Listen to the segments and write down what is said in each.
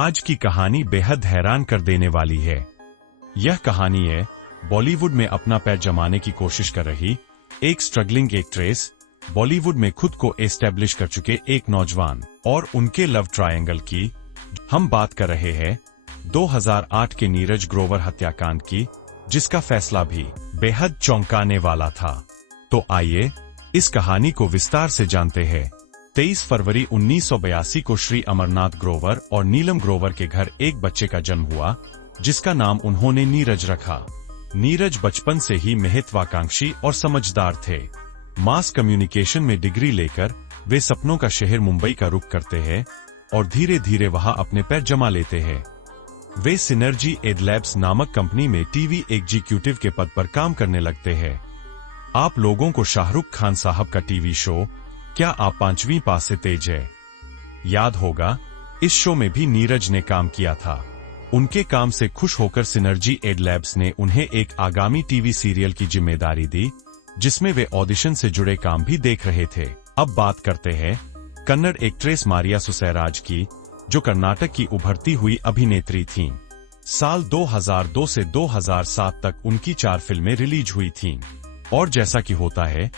आज की कहानी बेहद हैरान कर देने वाली है। यह कहानी है बॉलीवुड में अपना पैर जमाने की कोशिश कर रही एक स्ट्रगलिंग एक्ट्रेस, बॉलीवुड में खुद को एस्टेब्लिश कर चुके एक नौजवान और उनके लव ट्रायंगल की। हम बात कर रहे हैं 2008 के नीरज ग्रोवर हत्याकांड की, जिसका फैसला भी बेहद चौंकाने वाला था। तो आइए इस कहानी को विस्तार से जानते हैं। 23 फरवरी 1982 को श्री अमरनाथ ग्रोवर और नीलम ग्रोवर के घर एक बच्चे का जन्म हुआ, जिसका नाम उन्होंने नीरज रखा। नीरज बचपन से ही महत्वाकांक्षी और समझदार थे। मास कम्युनिकेशन में डिग्री लेकर वे सपनों का शहर मुंबई का रुख करते हैं और धीरे धीरे वहां अपने पैर जमा लेते हैं। वे सिनर्जी एडलैब्स नामक कंपनी में टीवी एग्जीक्यूटिव के पद पर काम करने लगते हैं। आप लोगों को शाहरुख खान साहब का टीवी शो क्या आप पांचवीं पास से तेज है याद होगा। इस शो में भी नीरज ने काम किया था। उनके काम से खुश होकर सिनर्जी एडलैब्स ने उन्हें एक आगामी टीवी सीरियल की जिम्मेदारी दी, जिसमें वे ऑडिशन से जुड़े काम भी देख रहे थे। अब बात करते हैं कन्नड़ एक्ट्रेस मारिया सुसैराज की, जो कर्नाटक की उभरती हुई अभिनेत्री थीं। साल 2002 से 2007 तक उनकी 4 फिल्में रिलीज हुई थीं। और जैसा कि होता है,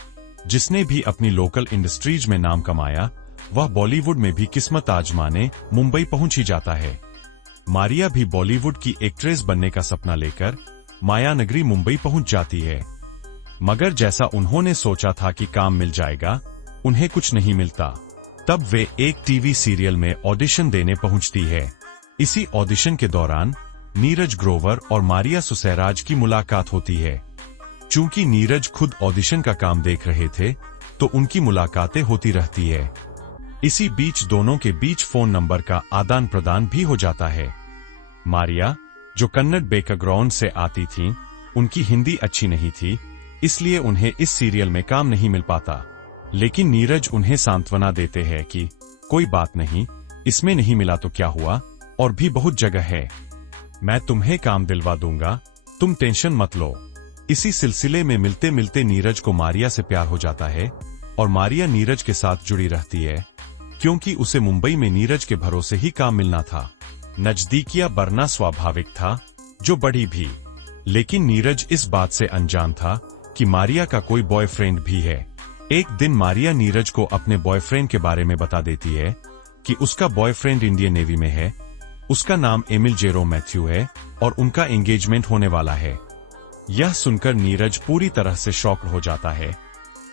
जिसने भी अपनी लोकल इंडस्ट्रीज में नाम कमाया, वह बॉलीवुड में भी किस्मत आजमाने मुंबई पहुंच ही जाता है। मारिया भी बॉलीवुड की एक्ट्रेस बनने का सपना लेकर मायानगरी मुंबई पहुंच जाती है। मगर जैसा उन्होंने सोचा था कि काम मिल जाएगा, उन्हें कुछ नहीं मिलता। तब वे एक टीवी सीरियल में ऑडिशन देने पहुंचती है। इसी ऑडिशन के दौरान नीरज ग्रोवर और मारिया सुसैराज की मुलाकात होती है। चूंकि नीरज खुद ऑडिशन का काम देख रहे थे, तो उनकी मुलाकातें होती रहती है। इसी बीच दोनों के बीच फोन नंबर का आदान प्रदान भी हो जाता है। मारिया, जो कन्नड़ बैकग्राउंड से आती थीं, उनकी हिंदी अच्छी नहीं थी, इसलिए उन्हें इस सीरियल में काम नहीं मिल पाता। लेकिन नीरज उन्हें सांत्वना देते हैं कि कोई बात नहीं, इसमें नहीं मिला तो क्या हुआ, और भी बहुत जगह है, मैं तुम्हें काम दिलवा दूंगा, तुम टेंशन मत लो। इसी सिलसिले में मिलते मिलते नीरज को मारिया से प्यार हो जाता है और मारिया नीरज के साथ जुड़ी रहती है, क्योंकि उसे मुंबई में नीरज के भरोसे ही काम मिलना था। नजदीकियां बढ़ना स्वाभाविक था, जो बढ़ी भी। लेकिन नीरज इस बात से अनजान था कि मारिया का कोई बॉयफ्रेंड भी है। एक दिन मारिया नीरज को अपने बॉयफ्रेंड के बारे में बता देती है कि उसका बॉयफ्रेंड इंडियन नेवी में है, उसका नाम एमिल जेरो मैथ्यू है और उनका एंगेजमेंट होने वाला है। यह सुनकर नीरज पूरी तरह से शॉक्ड हो जाता है,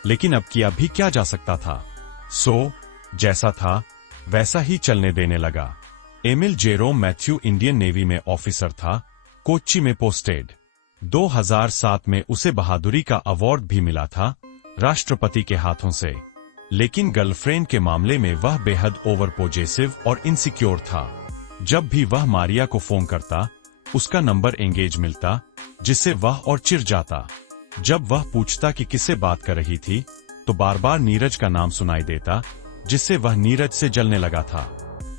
लेकिन अब किया भी क्या जा सकता था। सो जैसा था वैसा ही चलने देने लगा। एमिल जेरोम मैथ्यू इंडियन नेवी में ऑफिसर था, कोच्चि में पोस्टेड। 2007 में उसे बहादुरी का अवार्ड भी मिला था राष्ट्रपति के हाथों से। लेकिन गर्लफ्रेंड के मामले में वह बेहद ओवर पॉजेसिव और इनसिक्योर था। जब भी वह मारिया को फोन करता, उसका नंबर एंगेज मिलता, जिससे वह और चिढ़ जाता। जब वह पूछता कि किससे बात कर रही थी, तो बार बार नीरज का नाम सुनाई देता, जिससे वह नीरज से जलने लगा था।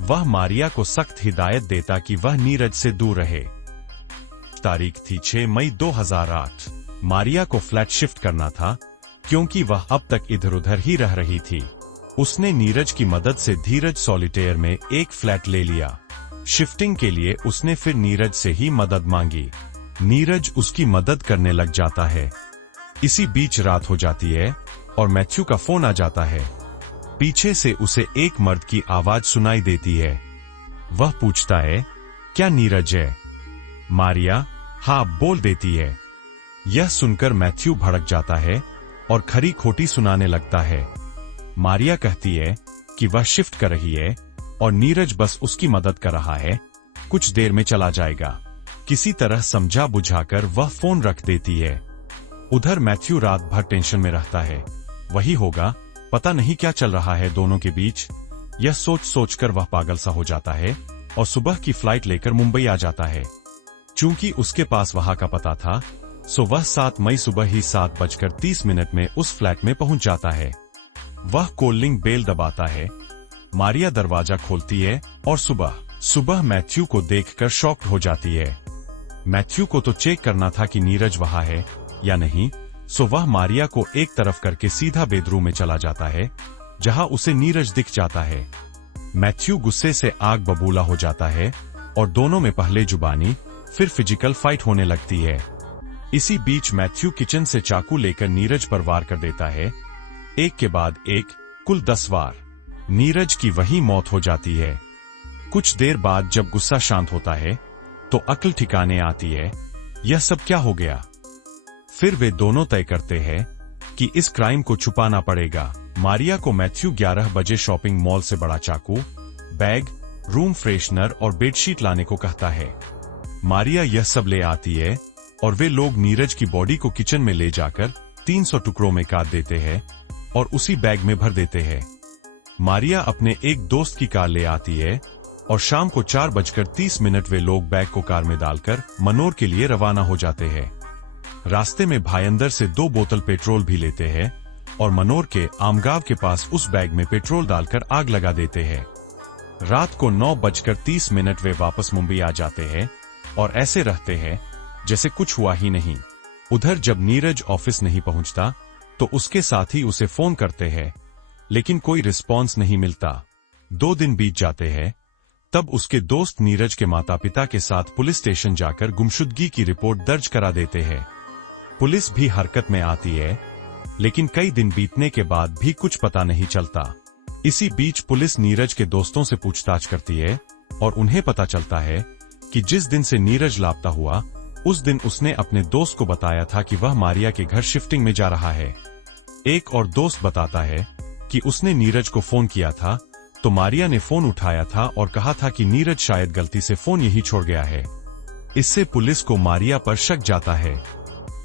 वह मारिया को सख्त हिदायत देता कि वह नीरज से दूर रहे। तारीख थी 6 मई 2008। मारिया को फ्लैट शिफ्ट करना था, क्योंकि वह अब तक इधर उधर ही रह रही थी। उसने नीरज की मदद से धीरज सॉलिटेयर में एक फ्लैट ले लिया। शिफ्टिंग के लिए उसने फिर नीरज से ही मदद मांगी। नीरज उसकी मदद करने लग जाता है। इसी बीच रात हो जाती है और मैथ्यू का फोन आ जाता है। पीछे से उसे एक मर्द की आवाज सुनाई देती है। वह पूछता है, क्या नीरज है? मारिया हाँ बोल देती है। यह सुनकर मैथ्यू भड़क जाता है और खरी खोटी सुनाने लगता है। मारिया कहती है कि वह शिफ्ट कर रही है और नीरज बस उसकी मदद कर रहा है, कुछ देर में चला जाएगा। किसी तरह समझा बुझाकर वह फोन रख देती है। उधर मैथ्यू रात भर टेंशन में रहता है। वही होगा, पता नहीं क्या चल रहा है दोनों के बीच। यह सोच सोचकर वह पागल सा हो जाता है और सुबह की फ्लाइट लेकर मुंबई आ जाता है। चूंकि उसके पास वहां का पता था, सो वह 7 मई सुबह ही 7:30 में उस फ्लैट में पहुंच जाता है। वह कॉलिंग बेल दबाता है। मारिया दरवाजा खोलती है और सुबह मैथ्यू को देखकर शॉक्ड हो जाती है। मैथ्यू को तो चेक करना था कि नीरज वहां है या नहीं, सो वह मारिया को एक तरफ करके सीधा बेडरूम में चला जाता है, जहां उसे नीरज दिख जाता है। मैथ्यू गुस्से से आग बबूला हो जाता है और दोनों में पहले जुबानी फिर फिजिकल फाइट होने लगती है। इसी बीच मैथ्यू किचन से चाकू लेकर नीरज पर वार कर देता है, एक के बाद एक, कुल 10 वार। नीरज की वही मौत हो जाती है। कुछ देर बाद जब गुस्सा शांत होता है तो अक्ल ठिकाने आती है, यह सब क्या हो गया। फिर वे दोनों तय करते हैं कि इस क्राइम को छुपाना पड़ेगा। मारिया को मैथ्यू 11 बजे शॉपिंग मॉल से बड़ा चाकू, बैग, रूम फ्रेशनर और बेडशीट लाने को कहता है। मारिया यह सब ले आती है और वे लोग नीरज की बॉडी को किचन में ले जाकर 300 टुकड़ों में काट देते हैं और उसी बैग में भर देते हैं। मारिया अपने एक दोस्त की कार ले आती है और शाम को 4:30 वे लोग बैग को कार में डालकर मनोर के लिए रवाना हो जाते हैं। रास्ते में भायंदर से 2 बोतल पेट्रोल भी लेते हैं और मनोर के आमगांव के पास उस बैग में पेट्रोल डालकर आग लगा देते हैं। रात को 9:30 वे वापस मुंबई आ जाते हैं और ऐसे रहते हैं जैसे कुछ हुआ ही नहीं। उधर जब नीरज ऑफिस नहीं पहुंचता तो उसके साथी उसे फोन करते हैं, लेकिन कोई रिस्पॉन्स नहीं मिलता। 2 दिन बीत जाते हैं, तब उसके दोस्त नीरज के माता पिता के साथ पुलिस स्टेशन जाकर गुमशुदगी की रिपोर्ट दर्ज करा देते हैं। पुलिस भी हरकत में आती है, लेकिन कई दिन बीतने के बाद भी कुछ पता नहीं चलता। इसी बीच पुलिस नीरज के दोस्तों से पूछताछ करती है और उन्हें पता चलता है कि जिस दिन से नीरज लापता हुआ उस दिन उसने अपने दोस्त को बताया था कि वह मारिया के घर शिफ्टिंग में जा रहा है। एक और दोस्त बताता है कि उसने नीरज को फोन किया था तो मारिया ने फोन उठाया था और कहा था कि नीरज शायद गलती से फोन यहीं छोड़ गया है। इससे पुलिस को मारिया पर शक जाता है।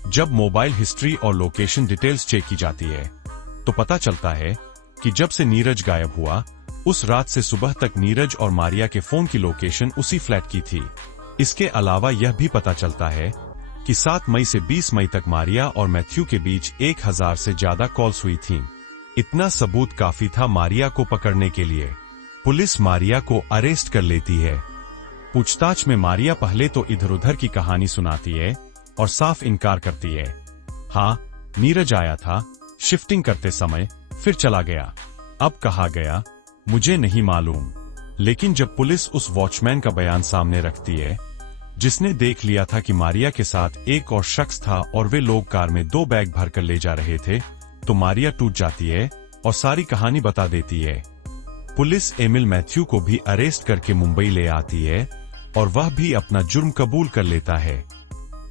जब मोबाइल हिस्ट्री और लोकेशन डिटेल्स चेक की जाती है तो पता चलता है कि जब से नीरज गायब हुआ उस रात से सुबह तक नीरज और मारिया के फोन की लोकेशन उसी फ्लैट की थी। इसके अलावा यह भी पता चलता है कि 7 मई से 20 मई तक मारिया और मैथ्यू के बीच 1000 से ज्यादा कॉल्स हुई थीं। इतना सबूत काफी था मारिया को पकड़ने के लिए। पुलिस मारिया को अरेस्ट कर लेती है। पूछताछ में मारिया पहले तो इधर उधर की कहानी सुनाती है और साफ इनकार करती है। हाँ, नीरज आया था शिफ्टिंग करते समय, फिर चला गया। अब कहा गया मुझे नहीं मालूम। लेकिन जब पुलिस उस वॉचमैन का बयान सामने रखती है जिसने देख लिया था कि मारिया के साथ एक और शख्स था और वे लोग कार में 2 बैग भरकर ले जा रहे थे, तो मारिया टूट जाती है और सारी कहानी बता देती है। पुलिस एमिल मैथ्यू को भी अरेस्ट करके मुंबई ले आती है और वह भी अपना जुर्म कबूल कर लेता है।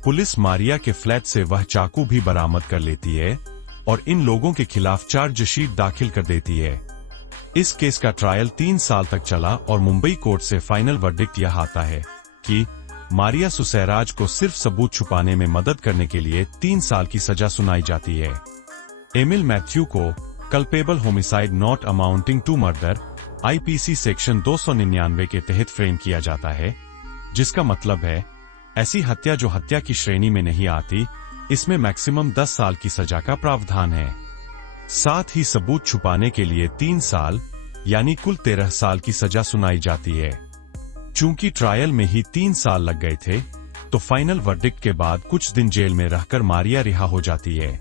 पुलिस मारिया के फ्लैट से वह चाकू भी बरामद कर लेती है और इन लोगों के खिलाफ चार्जशीट दाखिल कर देती है। इस केस का ट्रायल 3 साल तक चला और मुंबई कोर्ट से फाइनल वर्डिक्ट यह आता है कि मारिया सुसैराज को सिर्फ सबूत छुपाने में मदद करने के लिए 3 साल की सजा सुनाई जाती है। एमिल मैथ्यू को culpable homicide not amounting to murder IPC section 299 के तहत फ्रेम किया जाता है, जिसका मतलब है ऐसी हत्या जो हत्या की श्रेणी में नहीं आती, इसमें मैक्सिमम 10 साल की सजा का प्रावधान है। साथ ही सबूत छुपाने के लिए 3 साल यानी कुल 13 साल की सजा सुनाई जाती है। चूंकि ट्रायल में ही 3 साल लग गए थे, तो फाइनल वर्डिक्ट के बाद कुछ दिन जेल में रहकर मारिया रिहा हो जाती है।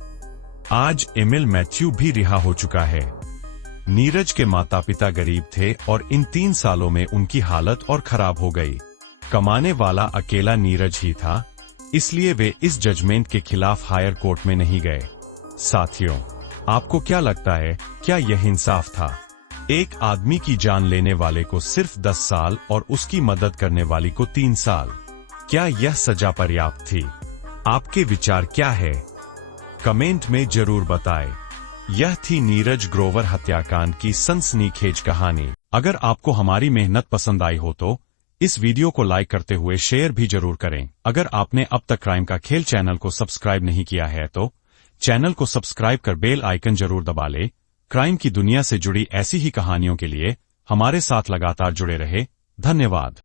आज एमिल मैथ्यू भी रिहा हो चुका है। नीरज के माता पिता गरीब थे और इन 3 सालों में उनकी हालत और खराब हो गई। कमाने वाला अकेला नीरज ही था, इसलिए वे इस जजमेंट के खिलाफ हायर कोर्ट में नहीं गए। साथियों, आपको क्या लगता है, क्या यह इंसाफ था? एक आदमी की जान लेने वाले को सिर्फ 10 साल और उसकी मदद करने वाली को 3 साल। क्या यह सजा पर्याप्त थी? आपके विचार क्या है? कमेंट में जरूर बताएं। यह थी नीरज ग्रोवर हत्याकांड की सनसनीखेज कहानी। अगर आपको हमारी मेहनत पसंद आई हो तो इस वीडियो को लाइक करते हुए शेयर भी जरूर करें। अगर आपने अब तक क्राइम का खेल चैनल को सब्सक्राइब नहीं किया है तो चैनल को सब्सक्राइब कर बेल आइकन जरूर दबा ले। क्राइम की दुनिया से जुड़ी ऐसी ही कहानियों के लिए हमारे साथ लगातार जुड़े रहे। धन्यवाद।